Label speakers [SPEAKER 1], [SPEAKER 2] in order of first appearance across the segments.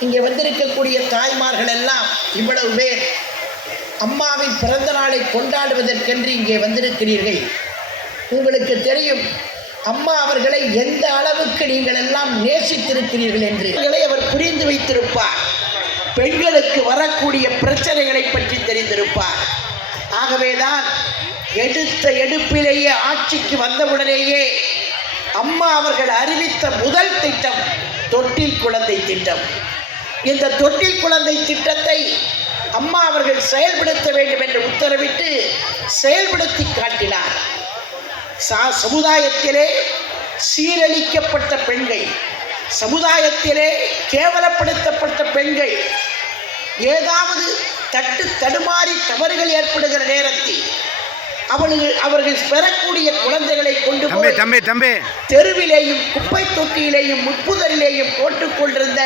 [SPEAKER 1] இங்கே வந்திருக்கக்கூடிய தாய்மார்கள் எல்லாம் இவ்வளவு பேர் அம்மாவின் பிறந்த நாளை கொண்டாடுவதற்கென்று இங்கே வந்திருக்கிறீர்கள். உங்களுக்கு தெரியும் அம்மா அவர்களை எந்த அளவுக்கு நீங்கள் எல்லாம் நேசித்திருக்கிறீர்கள் என்று. அவர் புரிந்து வைத்திருப்பார். பெண்களுக்கு வரக்கூடிய பிரச்சனைகளை பற்றி தெரிந்திருப்பார். ஆகவேதான் எடுத்த எடுப்பிலேயே ஆட்சிக்கு வந்தவுடனேயே அம்மா அவர்கள் அறிவித்த முதல் திட்டம் தொட்டில் குழந்தை திட்டம். இந்த தொட்டில் குழந்தை திட்டத்தை அம்மா அவர்கள் செயல்படுத்த வேண்டும் என்று உத்தரவிட்டு செயல்படுத்தி காட்டினார். சா சமுதாயத்திலே சீரழிக்கப்பட்ட பெண்கள் சமுதாயத்திலே கேவலப்படுத்தப்பட்ட பெண்கள் ஏதாவது தட்டு தடுமாறி தவறுகள் ஏற்படுகிற நேரத்தில் அவர்கள் அவர்கள் பெறக்கூடிய குழந்தைகளை கொண்டு போய் தெருவிலேயும் குப்பை தொட்டியிலேயும் முட்புதரிலேயும் போட்டுக் கொண்டிருந்த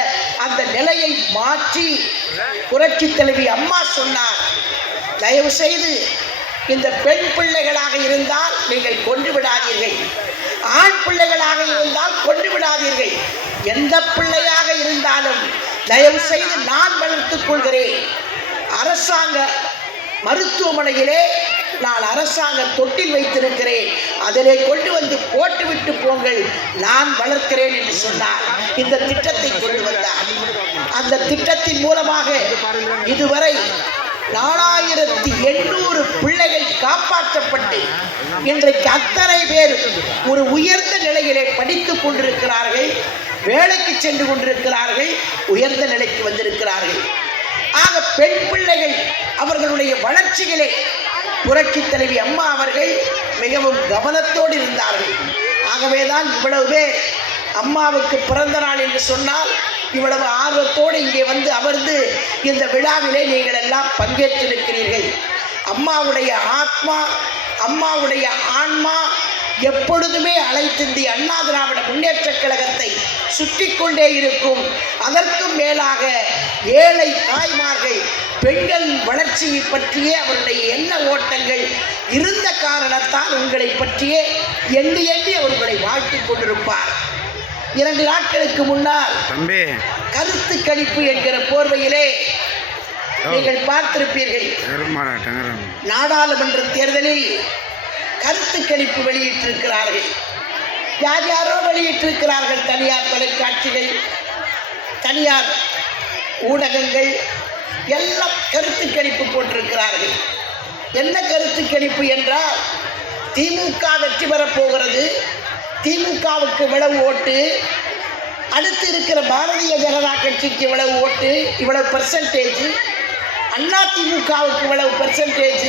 [SPEAKER 1] அந்த நிலையை மாற்றி புரட்சி தலைவி அம்மா சொன்னார். தயவு செய்து இந்த பெண் பிள்ளைகளாக இருந்தால் நீங்கள் கொண்டு விடாதீர்கள். ஆண் பிள்ளைகளாக இருந்தால் கொண்டு விடாதீர்கள். எந்த பிள்ளையாக இருந்தாலும் தயவு செய்து நான் வளர்த்துக் கொள்கிறேன். அரசாங்க மருத்துவமனையிலே நான் அரசாங்க தொட்டில் வைத்திருக்கிறேன். அதிலே கொண்டு வந்து போட்டுவிட்டு போங்கள். நான் வளர்க்கிறேன் என்று சொன்னார். இந்த திட்டத்தை கொண்டு திட்டத்தின் மூலமாக இதுவரை நாலாயிரத்தி எண்ணூறு பிள்ளைகள் காப்பாற்றப்பட்டு இன்றைக்கு அத்தனை பேர் ஒரு உயர்ந்த நிலையிலே படித்துக் கொண்டிருக்கிறார்கள் வேலைக்கு சென்று கொண்டிருக்கிறார்கள் உயர்ந்த நிலைக்கு வந்திருக்கிறார்கள். ஆக பெண் பிள்ளைகள் அவர்களுடைய வளர்ச்சிகளே புரட்சி தலைவி அம்மா அவர்கள் மிகவும் கவனத்தோடு இருந்தார்கள். ஆகவேதான் இவ்வளவு பேர் அம்மாவுக்கு பிறந்த நாள் என்று சொன்னால் இவ்வளவு ஆர்வத்தோடு இங்கே வந்து அமர்ந்து இந்த விழாவிலே நீங்கள் எல்லாம் பங்கேற்றிருக்கிறீர்கள். அம்மாவுடைய ஆத்மா அம்மாவுடைய ஆன்மா எப்பொழுதுமே அழைத்திந்தி அண்ணா திராவிட முன்னேற்ற கழகத்தை சுற்றி கொண்டே இருக்கும். அதற்கும் மேலாக ஏழை தாய்மார்கள் பெண்கள் வளர்ச்சியை பற்றியே அவருடைய எண்ண ஓட்டங்கள் இருந்த காரணத்தால் உங்களை பற்றியே எண்ணி எண்ணி அவர்களை வாழ்த்திக் கொண்டிருப்பார். இரண்டு நாட்களுக்கு முன்னால்
[SPEAKER 2] தம்பி.
[SPEAKER 1] கருத்து கணிப்பு என்கிற போர்வையிலே நீங்கள் பார்த்திருப்பீர்கள். நாடாளுமன்ற தேர்தலில் கருத்து கணிப்பு வெளியிட்டிருக்கிறார்கள். யார் யாரோ வெளியிட்டிருக்கிறார்கள் தனியார் தொலைக்காட்சிகள் தனியார் ஊடகங்கள் எல்லாம் கருத்து கணிப்பு போட்டிருக்கிறார்கள். என்ன கருத்து கணிப்பு என்றால் திமுக வெற்றி பெறப் போகிறது திமுகவுக்கு இவ்வளவு ஓட்டு அடுத்து இருக்கிற பாரதிய ஜனதா கட்சிக்கு இவ்வளவு ஓட்டு இவ்வளவு பெர்சன்டேஜ் அண்ணா திமுகவுக்கு இவ்வளவு பெர்சன்டேஜ்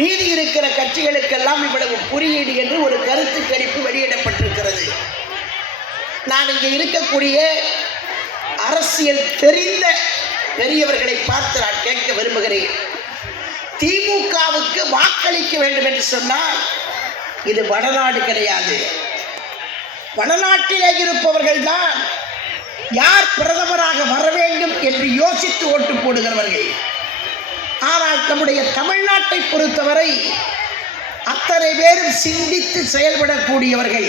[SPEAKER 1] மீதி இருக்கிற கட்சிகளுக்கெல்லாம் இவ்வளவு குறியீடு என்று ஒரு கருத்து கணிப்பு வெளியிடப்பட்டிருக்கிறது. நான் இங்கே இருக்கக்கூடிய அரசியல் தெரிந்த பெரியவர்களை பார்த்து நான் கேட்க விரும்புகிறேன். திமுகவுக்கு வாக்களிக்க வேண்டும் என்று சொன்னால் இது வடநாடு கிடையாது. வடநாட்டிலே இருப்பவர்கள் தான் யார் பிரதமராக வர வேண்டும் என்று யோசித்து ஓட்டு போடுகிறவர்கள். ஆனால் நம்முடைய தமிழ்நாட்டை பொறுத்தவரை அத்தனை பேரும் சிந்தித்து செயல்படக்கூடியவர்கள்.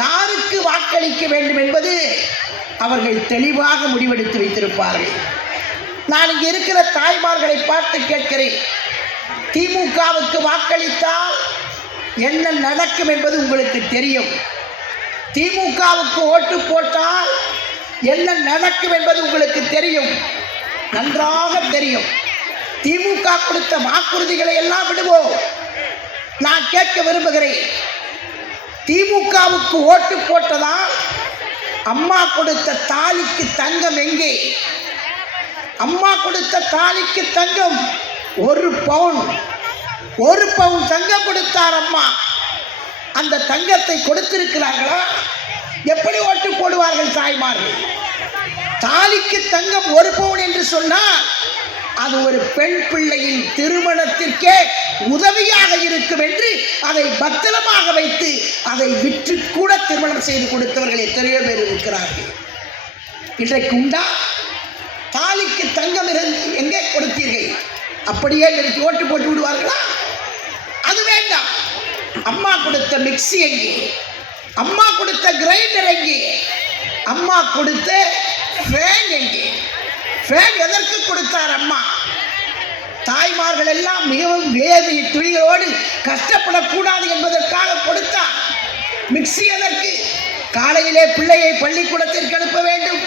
[SPEAKER 1] யாருக்கு வாக்களிக்க வேண்டும் என்பது அவர்கள் தெளிவாக முடிவெடுத்து வைத்திருப்பார்கள். நான் இங்கே இருக்கிற தாய்மார்களை பார்த்து கேட்கிறேன். திமுகவுக்கு வாக்களித்தால் என்ன நடக்கும் என்பது உங்களுக்கு தெரியும். திமுகவுக்கு ஓட்டு போட்டால் என்ன நடக்கும் என்பது உங்களுக்கு தெரியும். நன்றாக தெரியும். திமுக கொடுத்த வாக்குறுதிகளை எல்லாம் விடுவோம். நான் கேட்க விரும்புகிறேன். திமுகவுக்கு ஓட்டு போட்டதால் அம்மா கொடுத்த தாலிக்கு தங்கம் எங்கே? அம்மா கொடுத்த தாலிக்கு தங்கம் ஒரு பவுன். ஒரு பவுன் தங்கம் கொடுத்தார் அம்மா. அந்த தங்கத்தை கொடுத்திருக்கிறார்களா? எப்படி ஓட்டு போடுவார்கள் தாய்மார்கள் தாலிக்கு தங்கம் ஒரு பவுன் என்று சொன்னால் அது ஒரு பெண் பிள்ளையின் திருமணத்திற்கே உதவியாக இருக்கும் என்று அதை பத்திரமாக வைத்து அதை விற்று கூட திருமணம் செய்து கொடுத்தவர்கள் எத்தனையோ பேர் இருக்கிறார்கள். இன்றைக்கு உண்டா? தாலிக்கு தங்கம் இருந்து எங்கே கொடுத்தீர்கள்? அப்படியே நிறுத்தி ஓட்டு போட்டு விடுவார்களா? அது வேண்டாம். அம்மா கொடுத்த மிக்ஸி எங்கே? அம்மா கொடுத்த கிரைண்டர் எங்கே? அம்மா கொடுத்த ஃபேன் எங்கே? ஃபேன் எதற்கு கொடுத்தார் அம்மா? தாய்மார்கள் எல்லாம் மிகவும் வேதி துணிகளோடு கஷ்டப்படக்கூடாது என்பதற்காக கொடுத்தார். மிக்ஸி எதற்கு? காலையிலே பிள்ளையை பள்ளிக்கூடத்திற்கு அனுப்ப வேண்டும்.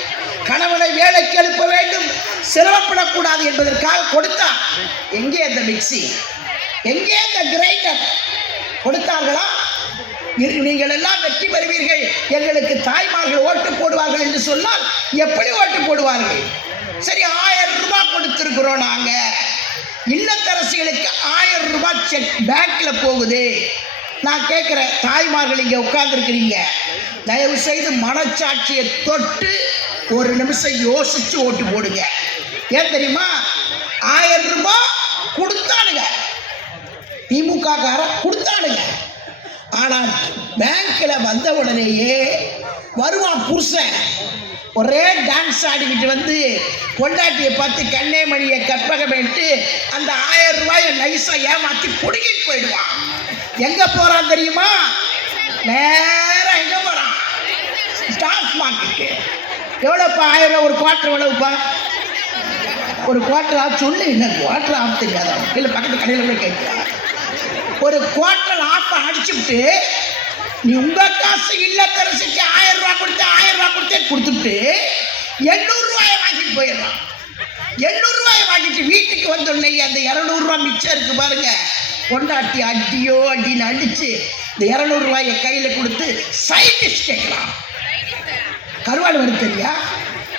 [SPEAKER 1] கணவனை வேலைக்கு அனுப்ப வேண்டும். சிரமப்படக்கூடாது என்பதற்காக கொடுத்தார். எங்கே அந்த மிக்ஸி எங்கே அந்த கிரைண்டர் கொடுத்தார்களா? நீங்கள் எல்லாம் வெற்றி பெறுவீர்கள். எங்களுக்கு தாய்மார்கள் ஓட்டு போடுவார்கள் என்று சொன்னால் எப்படி ஓட்டு போடுவார்கள்? சரி ஆயிரம் ரூபாய் கொடுத்துருக்குறோம் நாங்க. இல்லத்தரசிகளுக்கு ஆயிரம் ரூபாய் செக் பேங்க்ல போகுது. நான் கேட்குறேன் தாய்மார்கள் இங்கே உட்கார்ந்துருக்கிறீங்க. தயவு செய்து மனச்சாட்சியை தொட்டு ஒரு நிமிஷம் யோசிச்சு ஓட்டு போடுங்க. ஏன் தெரியுமா? ஆயிரம் ரூபாய் கொடுத்தானுங்க திமுக கார கொடுத்தானுங்க. ஆனால் பேங்க்கில் வந்த உடனேயே வருவான் புருஷன். ஒரே டான்ஸ் ஆடிக்கிட்டு வந்து பொண்டாட்டியை பார்த்து கண்ணே மணியை கற்பகமேட்டு அந்த ஆயிரம் ரூபாயை நைஸாக ஏமாற்றி பிடிக்கிட்டு போயிடுவான். எங்கே போகிறான் தெரியுமா? நேராக எங்கே போகிறான் ஸ்டாக் மார்க்கெட்டு எவ்வளோப்பா ஆயிரம் ரூபா ஒரு குவார்டர் எவ்வளவுப்பா? ஒரு குவார்டர் ஆஃப் சொல்லு என்ன குவார்டர் ஆஃப் தெரியாதான் இல்லை பக்கத்து கடையில் போய் கேட்குறான். ஒரு குவார்டர் ஆஃப் அடிச்சுட்டு நீ உங்க காசு இல்லத்தரசிக்கு ஆயிரம் ரூபாய் கொடுத்து ஆயிரம் ரூபாய் கொடுத்தே கொடுத்துட்டு எண்ணூறு ரூபாயை வாங்கிட்டு போயிடலாம் எண்ணூறு ரூபாயை வாங்கிட்டு வீட்டுக்கு வந்தோடனே அந்த இரநூறு ரூபாய் மிச்சம் இருக்கு பாருங்க. கொண்டாட்டி அடியோ அடின்னு அடிச்சு இந்த இரநூறு ரூபாயை கையில் கொடுத்து சைடிஷ் கேட்கலாம் கருவாடு வறுத்தறியா?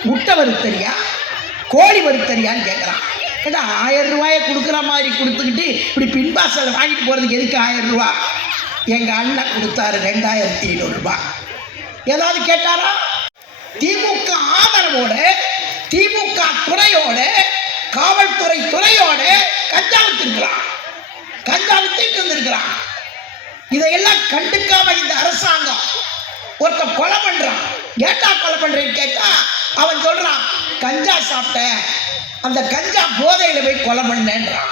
[SPEAKER 1] முட்டை வறுத்தறியா? கோழி வறுத்தறியான்னு கேட்குறான் ஏன்னா ஆயிரம் ரூபாயை கொடுக்குற மாதிரி கொடுத்துக்கிட்டு இப்படி பின்பாசலை வாங்கிட்டு போகிறதுக்கு எதுக்கு ஆயிரம் ரூபா? எங்கள் அண்ணன் கொடுத்தாரு ரெண்டாயிரத்தி ஐநூறுரூபா ஏதாவது கேட்டாரா? திமுக ஆதரவோட திமுக துறையோட காவல்துறை துறையோட கஞ்சா வித்திருக்கிறான். கஞ்சா வித்துட்டு இருந்திருக்கிறான். இதையெல்லாம் கண்டுக்காம இந்த அரசாங்கம் ஒருத்தன் கொலை பண்ணுறான் ஏட்டா கொலை பண்ணுறேன்னு கேட்டா அவன் சொல்றான் கஞ்சா சாப்பிட்டேன். அந்த கஞ்சா போதையில போய் கொலை பண்ணேன்றான்.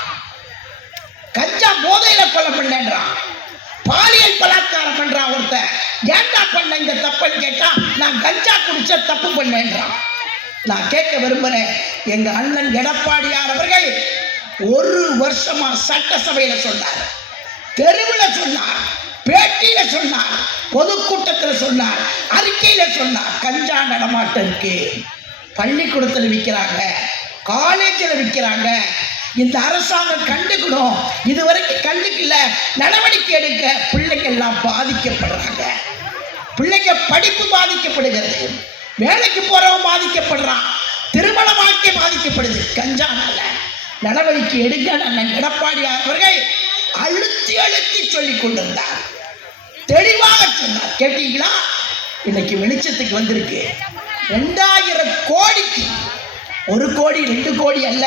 [SPEAKER 1] கஞ்சா போதையில கொலை பண்ணேன்றான். பாலியல் பலாத்காரம் பண்றான் ஒருத்தன். ஏன்டா பண்ண இந்த தப்புன்னு கேட்டா நான் கஞ்சா குடிச்ச தப்பு பண்ணேன்றான். நான் கேட்க விரும்புறேன் எங்க அண்ணன் எடப்பாடியார் அவர்கள் ஒரு வருஷமா சட்டசபையில சொன்னார். தெருவில் சொன்னார். பேட்டியில சொன்னார் பொதுக்கூட்டத்தில் சொன்னார் அறிக்கையில சொன்னார் கஞ்சா நடமாட்டம் இருக்கு. பள்ளிக்கூடத்தில் விற்கிறாங்க காலேஜில் விற்கிறாங்க இந்த அரசாங்கம் கண்டுக்கணும். இதுவரைக்கும் கண்டுக்கல நடவடிக்கை எடுக்க பிள்ளைங்க எல்லாம் பாதிக்கப்படுறாங்க. பிள்ளைங்க படிப்பு பாதிக்கப்படுகிறது. வேலைக்கு போறவன் பாதிக்கப்படுறான். திருமண வாழ்க்கை பாதிக்கப்படுது. கஞ்சானால நடவடிக்கை எடுக்க அண்ணன் எடப்பாடி அவர்கள் அழுத்தி அழுத்தி சொல்லிக் கொண்டிருந்தார். தெளிவாக சொன்னார். கேட்டீங்களா? இன்னைக்கு வெளிச்சத்துக்கு வந்திருக்கு. ரெண்டாயிரம் கோடிக்கு. ஒரு கோடி ரெண்டு கோடி அல்ல.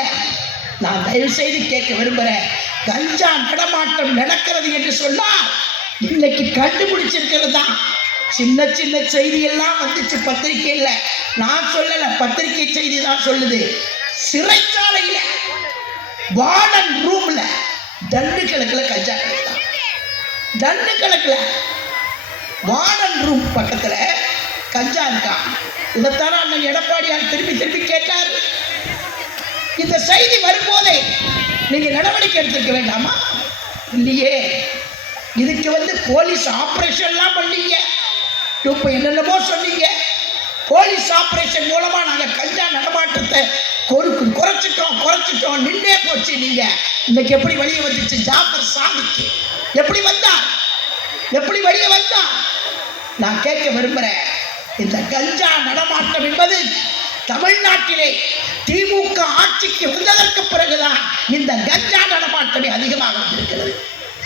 [SPEAKER 1] நான் தயவு செய்து கேட்க விரும்புகிறேன். கஞ்சா நடமாட்டம் நடக்கிறது என்று சொன்னால் இன்னைக்கு கண்டுபிடிச்சிருக்கிறது தான் சின்ன சின்ன செய்தியெல்லாம் வந்துச்சு பத்திரிக்கையில் நான் சொல்லலை பத்திரிக்கை செய்தி தான் சொல்லுது. சிறைச்சாலையில் வார்டன் ரூமில் தண்டு கணக்கில் கஞ்சா கிடைத்தான் தண்டு கணக்கில் வார்டன் ரூம் பக்கத்தில் கஞ்சா இருக்கான் இதைத்தானே அண்ணன் எடப்பாடியார் திருப்பி திருப்பி கேட்டார். இந்த செய்தி வரும்போதே நீங்கள் நடவடிக்கை எடுத்திருக்க வேண்டாமா? இல்லையே. இதுக்கு வந்து போலீஸ் ஆப்ரேஷன்லாம் பண்ணீங்க. இப்போ என்னென்னமோ சொன்னீங்க. போலீஸ் ஆப்ரேஷன் மூலமாக நாங்கள் கஞ்சா நடமாட்டத்தை கொருக்கு குறைச்சிட்டோம் குறைச்சிட்டோம். நின்றே போச்சு நீங்கள் இன்னைக்கு எப்படி வெளியே வந்துச்சு? ஜாஃபர் சாமிக்கு. எப்படி வந்தா எப்படி வெளியே வந்தார்? நான் கேட்க விரும்புகிறேன். இந்த கஞ்சா நடமாட்டம் என்பது தமிழ்நாட்டிலே திமுக ஆட்சிக்கு வந்ததற்கு பிறகுதான் இந்த கஞ்சா நடமாட்டமே அதிகமாக இருக்கிறது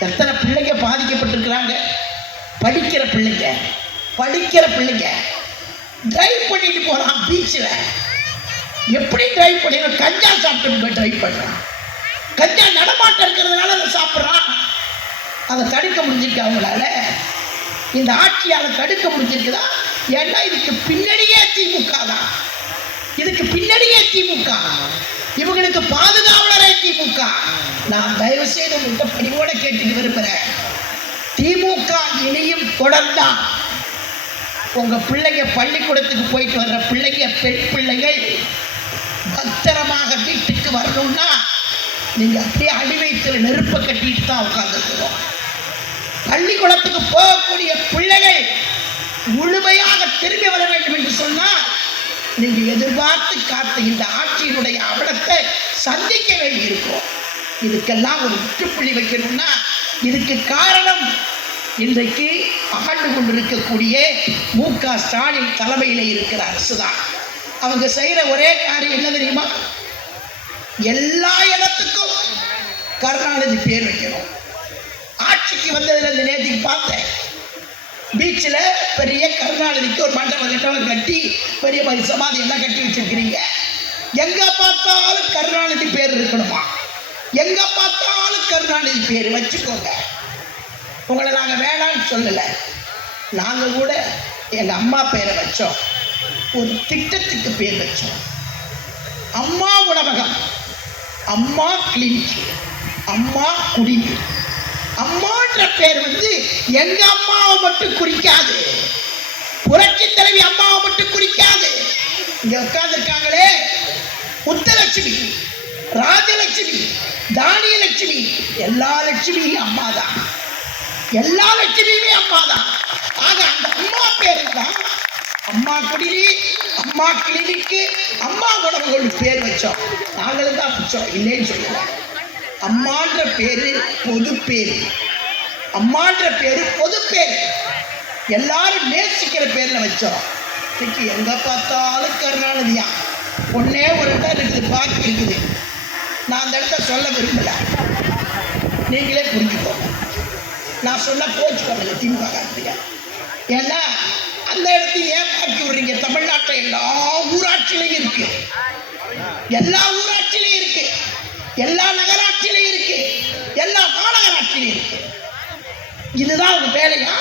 [SPEAKER 1] எத்தனை பிள்ளைங்க பாதிக்கப்பட்டிருக்கிறாங்க? படிக்கிற பிள்ளைங்க படிக்கிற பிள்ளைங்க. டிரைவ் பண்ணிட்டு போகிறான் பீச்சில் எப்படி டிரைவ் பண்ணிடும் கஞ்சா சாப்பிட்டு போய் டிரைவ் பண்ணுறான் கஞ்சா நடமாட்டம் இருக்கிறதுனால அதை சாப்பிட்றான். அதை தடுக்க முடிஞ்சிருக்கு அவங்களால? இந்த ஆட்சியால் தடுக்க முடிஞ்சிருக்குதா? ஏன்னா இதுக்கு பின்னணியே திமுக தான். இதுக்கு பின்னணியே திமுக. இவங்களுக்கு பாதுகாவலரே திமுக. நான் தயவு செய்து உங்கள்கிட்ட பணிவோட கேட்டுட்டு விரும்புகிறேன் திமுக இனியும் தொடர்ந்தா உங்க பிள்ளைங்க பள்ளிக்கூடத்துக்கு போயிட்டு வர்ற பிள்ளைங்க பெண் பிள்ளைகள் பத்திரமாக வீட்டுக்கு வரணும்னா நீங்க அப்படியே அடிவயத்தில் நெருப்பை கட்டிட்டு தான் உட்கார்ந்துருக்கணும். பள்ளிக்கூடத்துக்கு போகக்கூடிய பிள்ளைகள் முழுமையாக திரும்பி வர வேண்டும் என்று சொன்னால் நீங்கள் எதிர்பார்த்து காத்த இந்த ஆட்சியினுடைய அவலத்தை சந்திக்க வேண்டியிருக்கும். இதுக்கெல்லாம் ஒரு முற்றுப்புள்ளி வைக்கணும்னா இதுக்கு காரணம் இன்றைக்கு ஆண்டு கொண்டிருக்கக்கூடிய மு க ஸ்டாலின் தலைமையில் இருக்கிற அரசு தான் அவங்க செய்கிற ஒரே காரியம் என்ன தெரியுமா? எல்லா இடத்துக்கும் கருணாநிதி பேர் வைக்கணும். ஆட்சிக்கு வந்ததுலேருந்து இந்த நேற்றுக்கு பார்த்தேன். பீச்சில் பெரிய கருணாநிதிக்கு ஒரு மண்டபம் கிட்டவங்க கட்டி பெரிய மாதிரி சமாதி எல்லாம் கட்டி வச்சிருக்கிறீங்க. எங்கே பார்த்தாலும் கருணாநிதி பேர் இருக்கணுமா? எங்கே பார்த்தாலும் கருணாநிதி பேர் வச்சுக்கோங்க. உங்களை நாங்கள் வேணாம்னு சொல்லலை. நாங்கள் கூட எங்கள் அம்மா பேரை வச்சோம். ஒரு திட்டத்துக்கு பேர் வச்சோம். அம்மா உணவகம். அம்மா கிளினிக் அம்மா குடிநீர். அம்மான்ற பேர் வந்து எங்க அம்மாவை மட்டும் குறிக்காது. புரட்சி தலைவி அம்மாவை மட்டும் குறிக்காது. இங்க உட்கார்ந்துருக்காங்களே. முத்தலட்சுமி ராஜலட்சுமி தானியலட்சுமி எல்லா லட்சுமியும் அம்மா தான் எல்லா லட்சுமியுமே அம்மா தான் ஆக அந்த அம்மா பேரு தான் அம்மா குடிலி அம்மா கிளினிக்கு அம்மா உணவுகள் பேர் வச்சோம். நாங்களும் தான் வச்சோம். இல்லைன்னு சொல்லல. அம்மான்ற பேரு பொது பேர் அம்மான்ற பேரு பொது பேர் எல்லாரும் நேசிக்கிற பேர்ல வச்சோம். இன்னைக்கு எங்க பார்த்தாலும் கருணாநிதியா. ஒன்னே ஒரு இடம் இருக்குது பாக்கி இருக்குது. நான் அந்த இடத்த சொல்ல விரும்பல. நீங்களே புரிஞ்சுக்கோங்க. நான் சொன்ன போச்சுக்கோங்க திமுக காரங்க ஏன்னா அந்த இடத்தையும் ஏன் பாக்கி விடுறீங்க? தமிழ்நாட்டில் எல்லா ஊராட்சியிலையும் இருக்கு. எல்லா ஊராட்சியிலையும் இருக்கு. எல்லா நகராட்சியிலையும் இருக்கு. எல்லா மாநகராட்சியிலையும் இருக்கு. இதுதான் அவங்க வேலையா?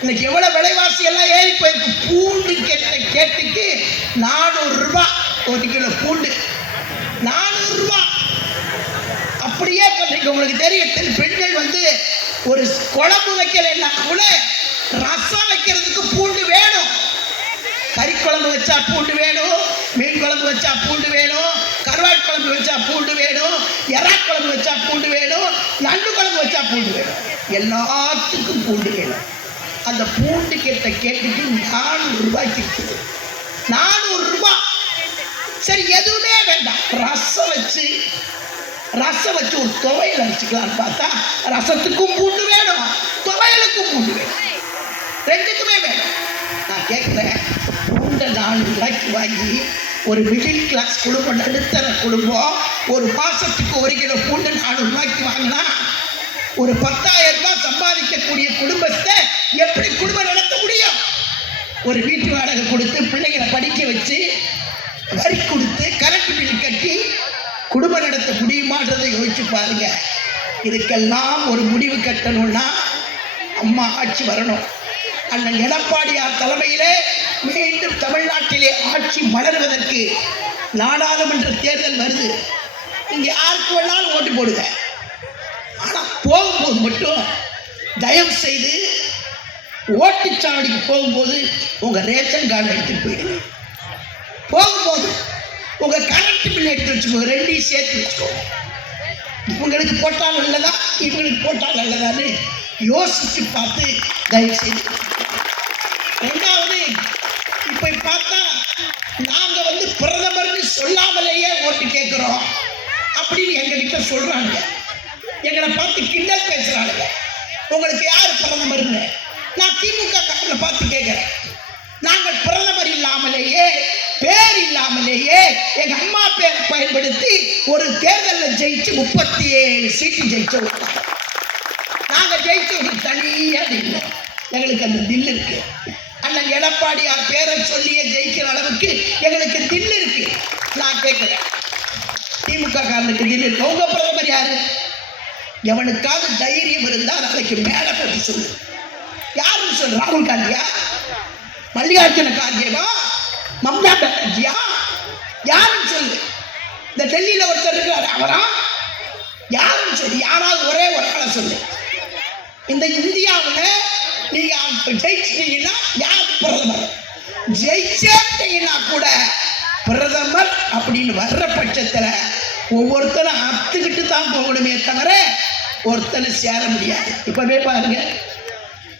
[SPEAKER 1] இன்னைக்கு எவ்வளவு விலைவாசி எல்லாம் ஏறி போயிருக்கு? பூண்டு கேட்ட கேட்டுக்கு நானூறு ரூபாய் ஒரு கிலோ பூண்டு. நானூறு ரூபாய் அப்படியே பண்ணுறீங்க உங்களுக்கு தெரியும் பெண்கள் வந்து ஒரு குழம்பு வைக்கலைன்னா கூட ரசம் வைக்கிறதுக்கு பூண்டு வேணும். கறி குழம்பு வச்சா பூண்டு வேணும் மீன் குழம்பு வச்சா பூண்டு வேணும் குழம்பு வச்சா பூண்டு வேணும் எறா குழம்பு வச்சா பூண்டு வேணும் நண்டு குழம்பு வச்சா பூண்டு வேணும். எல்லாத்துக்கும் பூண்டு வேணும். அந்த பூண்டு கேட்ட கேட்டுக்கு நானூறு ரூபாய்க்கு நானூறு ரூபாய் சரி எதுவுமே வேண்டாம். ரசம் வச்சு ரசம் வச்சு ஒரு துவையல் அடிச்சுக்கலாம்னு பார்த்தா ரசத்துக்கும் பூண்டு வேணும். துவையலுக்கும் பூண்டு வேணும். ரெண்டுக்குமே வேணும். நான் கேட்குறேன் பூண்டை நானூறு ரூபாய்க்கு வாங்கி ஒரு மிடில் கிளாஸ் குடும்பம் நடுத்தர குடும்பம். ஒரு மாசத்துக்கு ஒரு கிலோ பூண்டு நாலு ரூபாய்க்கு வாங்கினா ஒரு பத்தாயிரம் ரூபாய் சம்பாதிக்கக்கூடிய குடும்பத்தை எப்படி குடும்பம் நடத்த முடியும்? ஒரு வீட்டு வாடகை கொடுத்து பிள்ளைகளை படிக்க வச்சு வரி கொடுத்து கரண்ட் பில் கட்டி குடும்பம் நடத்த முடியுமான்றதை யோசிச்சு பாருங்க. இதுக்கெல்லாம் ஒரு முடிவு கட்டணும்னா அம்மா ஆட்சி வரணும். அண்ணன் எடப்பாடியார் தலைமையிலே மீண்டும் தமிழ்நாட்டிலே ஆட்சி மலர்வதற்கு நாடாளுமன்ற தேர்தல் வருது. நீங்க யாருக்கு வேணாலும் ஓட்டு போடுங்க. ஆனா போகும்போது மட்டும் தயவு செய்து ஓட்டுச்சாவடிக்கு போகும்போது உங்க ரேஷன் கார்டு எடுத்துட்டு போயிடுங்க போகும்போது உங்க கரண்ட் பில் எடுத்து வச்சுக்கோங்க ரெண்டையும் சேர்த்து வச்சுக்கோங்க. இவங்களுக்கு போட்டால் நல்லதா இவங்களுக்கு போட்டால் நல்லதான்னு யோசிச்சு பார்த்து தயவு செய்து ரெண்டாவது இப்ப பார்த்தா நாங்க வந்து பிரதமர்னு சொல்லாமலேயே ஓட்டு கேட்கிறோம் அப்படின்னு எங்ககிட்ட சொல்றாங்க. எங்களை பார்த்து கிண்டல் பேசுறாங்க. உங்களுக்கு யார் பிரதமர்னு? நான் திமுக காரனை பார்த்து கேட்கிறேன் நாங்கள் பிரதமர் இல்லாமலேயே பேர் இல்லாமலேயே எங்க அம்மா பேர் பயன்படுத்தி ஒரு தேர்தலில் ஜெயிச்சு முப்பத்தி ஏழு சீட்டு நாங்கள் நாங்க ஒரு தனியாக இல்லை எங்களுக்கு அந்த தில் இருக்கு. எடப்பாடியார் பேரை சொல்லியே ஜெயிக்கிற அளவுக்கு எங்களுக்கு தில் இருக்கு. நான் கேட்கிறேன். திமுக காரனுக்கு தில் இருக்கு. உங்க பிரதமர் யாரு? எவனுக்காவது தைரியம் இருந்தா நாளைக்கு மேலே போட்டு சொல்லு. யாருன்னு சொல்லு ராகுல் காந்தியா? மல்லிகார்ஜுன கார்கேவா? மம்தா பானர்ஜியா? யாருன்னு சொல்லு. இந்த டெல்லியில ஒருத்தர் இருக்கிறாரு. அவரா? யாருன்னு சொல்லு. யாராவது ஒரே ஒரு ஆளை சொல்லு. இந்த இந்தியாவில் நீங்க ஜெயிச்சிட்டீங்கன்னா யார் பிரதமர்? ஜெயிச்சேன்னா கூட பிரதமர் அப்படின்னு வர்ற பட்சத்தில் ஒவ்வொருத்தரும் அத்துக்கிட்டு தான் போகணுமே தவிர ஒருத்தனை சேர முடியாது. இப்பவே பாருங்க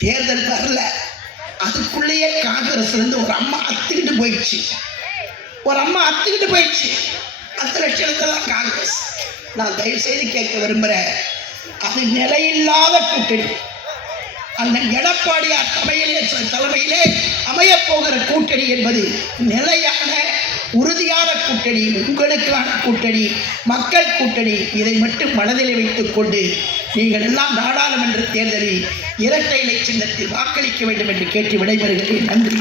[SPEAKER 1] தேர்தல் வரல. அதுக்குள்ளேயே காங்கிரஸ்ல இருந்து ஒரு அம்மா அத்துக்கிட்டு போயிடுச்சு. ஒரு அம்மா அத்துக்கிட்டு போயிடுச்சு. அந்த லட்சணத்தில் தான் காங்கிரஸ். நான் தயவு செய்து கேட்க விரும்புகிறேன் அது நிலையில்லாத கூட்டணி. அந்த எடப்பாடியார் தலைமையிலே தலைமையிலே அமையப் போகிற கூட்டணி என்பது நிலையான உறுதியான கூட்டணி உங்களுக்கான கூட்டணி மக்கள் கூட்டணி. இதை மட்டும் மனதில் வைத்துக் கொண்டு நீங்கள் எல்லாம் நாடாளுமன்ற தேர்தலில் இரட்டை இலை சின்னத்தில் வாக்களிக்க வேண்டும் என்று கேட்டு விடைபெறுகிறேன். நன்றி.